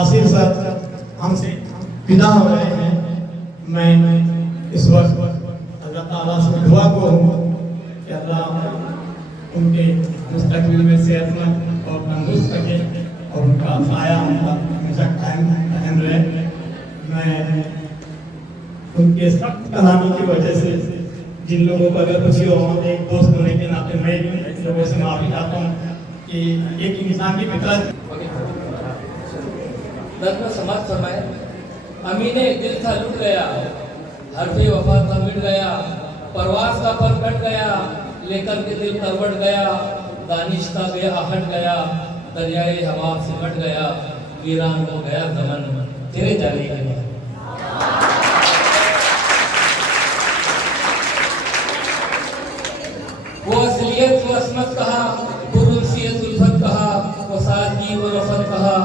Nasir sir हमसे विदा हो रहे हैं। मैं इस वक्त अल्लाह ताला से दुआ को कि अल्लाह उनके मुस्तकबिल में सेहतमंद और तंदुरुस्त रखे और उनका साया हमेशा कायम रहे। मैं उनके सख्त कलामी की वजह से जिन लोगों को अगर कुछ हो, एक दोस्त होने के नाते मैं लोगों से माफी चाहता हूँ कि एक इंसान की फितरत समाज फरमाए। अमीने दिल था लुट गया, हरफे वफा था मिट गया, परवास का पर कट गया, लेकर के दिल करवट गया, दानिश का बेआहट गया, दरियाए हवा सिमट गया, वीरान हो गया जमन तेरे जाने के बाद। वो असलियत वो असमत कहा, पुरुषियत उल्फत कहा, वो सादगी वो रफत कहा,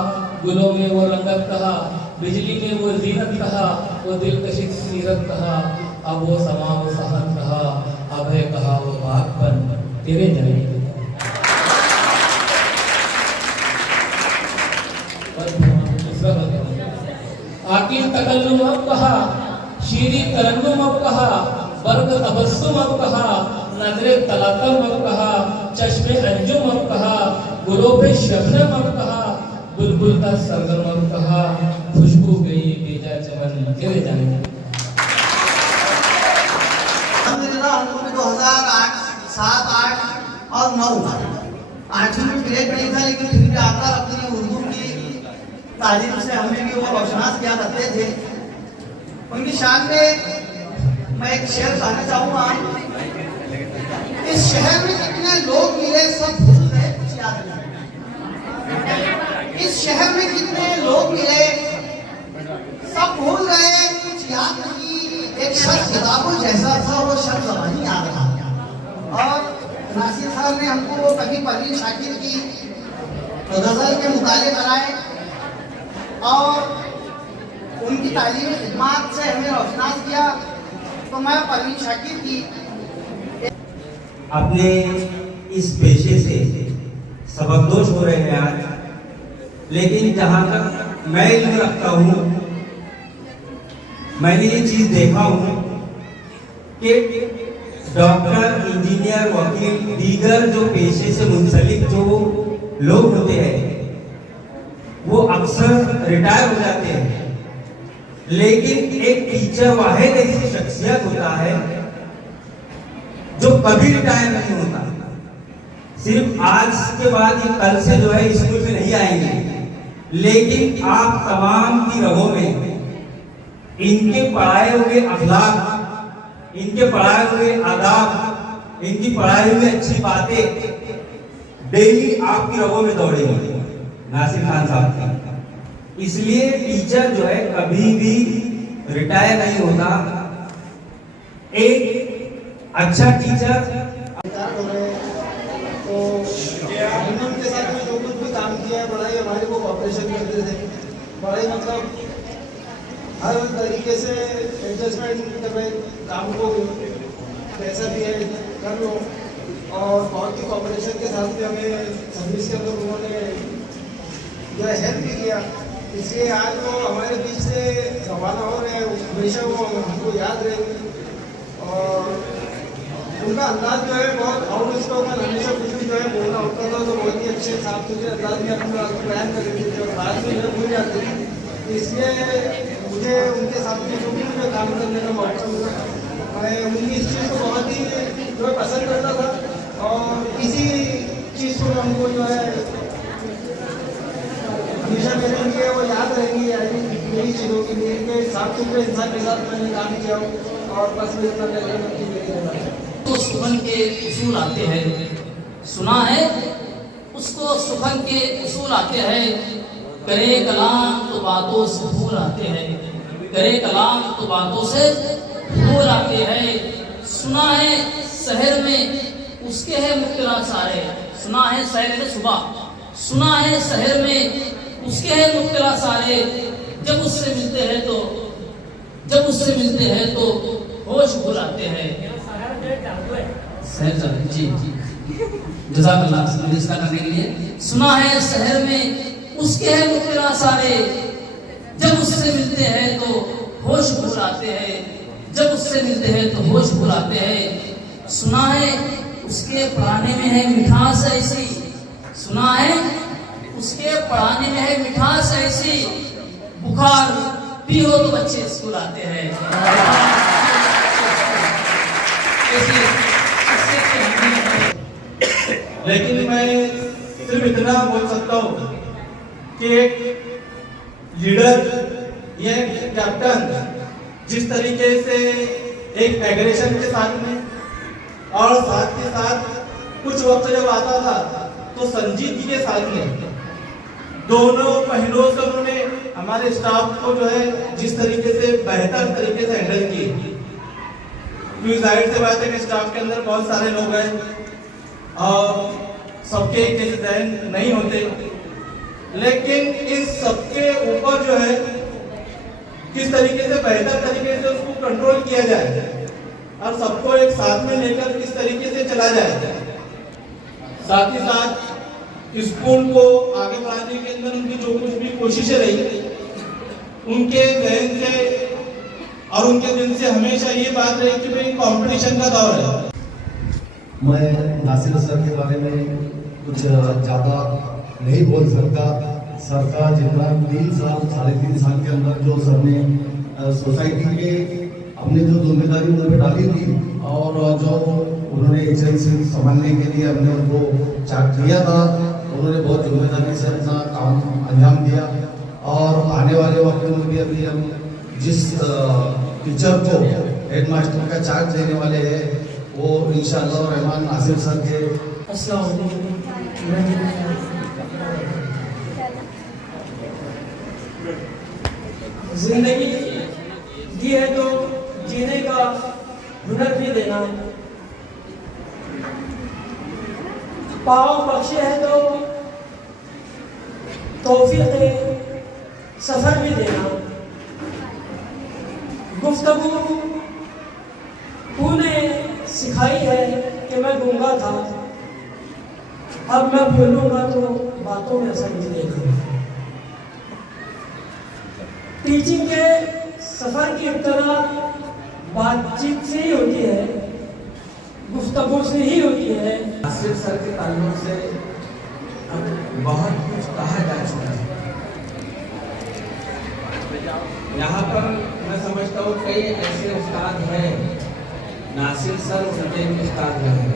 गुलों में वो रंगत कहा, बिजली में वो जीनत कहा, वो दिलकशिश सीरत कहा, अब वो समा वो सहत कहा, अब है कहा वो बागपन तेरे जलने के बाद। आकिल तकल्लुम अब कहा, शीरी तरन्नुम अब कहा, बर्ग तबस्सुम अब कहा, नजरे तलातम अब कहा, चश्मे अंजुम अब कहा, गुलों पे शबनम अब कहा, बुलबुल का सरगम अब कहा, खुशबू गई बेजा चमन तेरे जाने के बाद। हमको 2008, 7, 8 और 9 8वीं में ग्रेड नहीं था, लेकिन फिर भी आकर अपनी उर्दू की तालीम से हमें भी वो रोशनास किया करते थे। उनकी शान में मैं एक शेर कहना चाहूँगा। इस शहर में कितने लोग मिले सब भूल गए, कुछ याद नहीं। इस शहर में कितने लोग मिले सब भूल गए, कुछ याद नहीं। एक शख्स किताबों जैसा था, वो शख्स ज़बानी याद रहा। और नासिर साहब ने हमको वो कभी परवीन शाकिर की गज़ल के मुताले कराए और उनकी तालीमी खिदमत से हमें रोशनास किया। तो मैं परवीन शाकिर की अपने इस पेशे से सबकदोश हो रहे हैं आज, लेकिन जहाँ तक मैं इल्म रखता हूँ, मैंने ये चीज देखा हूँ कि डॉक्टर, इंजीनियर, वकील, दीगर जो पेशे से मुंसलिक जो लोग होते हैं वो अक्सर रिटायर हो जाते हैं, लेकिन एक टीचर वाहिद ऐसी शख्सियत होता है जो कभी रिटायर नहीं होता। सिर्फ आज के बाद ये कल से जो है स्कूल में नहीं आएंगे, लेकिन आप तमाम की रगों में इनके पढ़ाए हुए अखलाक, इनके पढ़ाए हुए आदाब, इनकी पढ़ाई हुई अच्छी बातें डेली आपकी रगों में दौड़ेंगी नासिर खान साहब की। इसलिए टीचर जो है कभी भी रिटायर नहीं होता। एक अच्छा टीचर तो उनके साथ में जो कुछ भी काम किया है, पढ़ाई हमारे को कॉपरेशन करते थे। पढ़ाई मतलब हर तरीके से एडजस्टमेंट करके काम को कैसा भी है कर लो, और बहुत ही कॉपरेशन के साथ में हमें सर्विस के अंदर उन्होंने जो है हेल्प भी किया। इसलिए आज वो हमारे बीच से रवाना हो रहे हैं, हमेशा वो हमको याद रहेंगे। और उनका अंदाज जो है बहुत आउट स्पोकन, हमेशा कुछ भी जो है बोलना होता था तो बहुत ही अच्छे साफ सुथरे अंदाज में अपने बयान कर देते थे, और बाद में जो भूल जाते थे। इसलिए मुझे उनके साथ में जो भी मुझे काम करने का मौका मिला, मैं उनकी इस चीज़ को बहुत ही जो है पसंद करता था। और इसी चीज़ को हमको जो है हमेशा मेरे लिए वो याद रहेंगी यही चीज़ों के लिए कि साफ सुथरे इंसान के साथ मैंने काम किया और बस मैं इतना मेरी तो सुखन के उसूल आते हैं, सुना है उसको सुखन के उसूल आते हैं। करे कलाम तो बातों से फूल आते हैं, करे कलाम तो बातों से फूल आते हैं। सुना है शहर में उसके है मुख्तरा सारे, सुना है शहर में सुबह, सुना है शहर में उसके है मुख्तरा सारे। जब उससे मिलते हैं तो जब उससे मिलते हैं तो होश भूल आते हैं। जी जज़ाकल्लाह करने के लिए। सुना है शहर में उसके है मुख्तरा सारे, जब उससे मिलते हैं तो होश भूल आते हैं, जब उससे मिलते हैं तो होश भूल आते हैं। सुना है उसके पढ़ाने में है मिठास ऐसी, सुना है उसके पढ़ाने में है मिठास ऐसी, बुखार भी हो तो बच्चे स्कूल आते हैं। लेकिन मैं सिर्फ इतना बोल सकता हूँ कि एक लीडर या कैप्टन जिस तरीके से एक एग्रेशन के साथ में और साथ के साथ कुछ वक्त जब आता था तो संजीत जी के साथ में दोनों पहलुओं से उन्होंने हमारे स्टाफ को जो है जिस तरीके से बेहतर तरीके से हैंडल किए। क्योंकि जाहिर सी बात है कि स्टाफ के अंदर बहुत सारे लोग हैं और सबके एक जैसे जहन नहीं होते, लेकिन इस सबके ऊपर जो है किस तरीके से बेहतर तरीके से उसको कंट्रोल किया जाए और सबको एक साथ में लेकर किस तरीके से चला जाए। साथ ही साथ स्कूल को आगे बढ़ाने के अंदर उनकी जो कुछ भी कोशिशें रही, उनके जहन से और उनके दिल से हमेशा ये बात रही कि भाई कंपटीशन का दौर है। मैं नासिर सर के बारे में कुछ ज़्यादा नहीं बोल सकता। सर का जितना 3 साल 3.5 साल के अंदर जो सर ने सोसाइटी के अपनी जो जिम्मेदारी उन पर डाली थी और जो उन्होंने एजेंसी संभालने के लिए हमने उनको चार्ज दिया था, उन्होंने बहुत जिम्मेदारी से अपना काम अंजाम दिया। और आने वाले वक्त में भी अभी हम जिस टीचर को हेडमास्टर का चार्ज देने वाले हैं वो इंशाअल्लाह रहमान नासिर सर के। जिंदगी दी है तो जीने का हुनर भी देना, पाँव बख्शे है तो तौफीक सफर भी देना। गुफ्तगू तूने सिखाई है कि मैं गूंगा था, अब मैं बोलूंगा तो बातों में असर निकलेगा। टीचिंग के सफर की इब्तदा बातचीत से ही होती है, गुफ्तगू से ही होती है। नासिर सर के ताल्लुक से अब बहुत कुछ कहा जा चुका है। यहाँ पर मैं समझता हूँ कई ऐसे उस्ताद हैं, नासिर सर उनके उस्ताद रहे।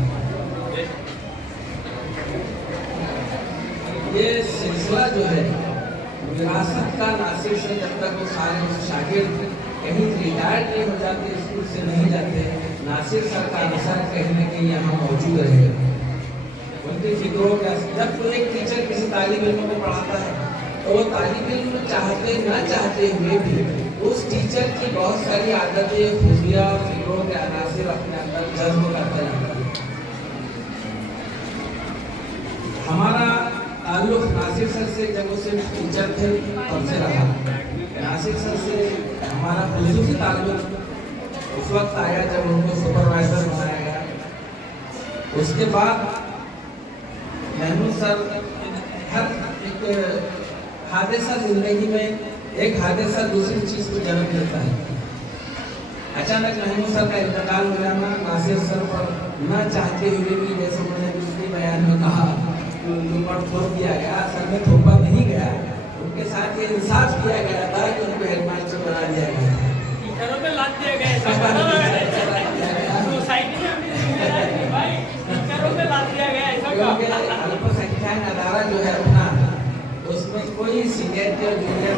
ये सिलसिला जो है विरासत का, नासिर सर जब तक वो सारे शागिर्द कहीं रिटायर्ड नहीं हो जाते, स्कूल से नहीं जाते, नासिर सर का असर कहीं न कहीं यहाँ मौजूद रहेगा। उनकी फिक्रों का जब कोई एक टीचर किसी तालिब इल्म को पढ़ाता है तो वो तालिब इल्म चाहते न चाहते हुए भी उस टीचर की बहुत सारी आदतें, खूबियाँ, फिक्रों के अनासिर अपने अंदर जज्ब करते रहता है। हमारा ताल्लुक नासिर सर से जब वो सिर्फ टीचर थे तब से रहा। नासिर सर से हमारा खुसूसी ताल्लुक उस वक्त आया जब उनको सुपरवाइजर बनाया गया। उसके बाद महमूद सर हर एक हादसा जिंदगी में, एक हादसा दूसरी चीज को जन्म देता है। अचानक महमूद सर का इंतकाल हो जाना नासिर सर पर न चाहते हुए भी, जैसे उन्होंने दूसरे बयान में कहा, पर थोप दिया गया। सर में थोपा नहीं गया, उनके साथ ये इंसाफ किया गया था कि उनको हेडमास्टर बना दिया गया था। टीचरों पे लाद दिया गया, सोसाइटी में अपनी जिम्मेदारी निभाई, टीचरों पे लाद दिया गया। ऐसा अल्पसंख्यक अदारा जो है अपना, उसमें कोई सीनियर और जूनियर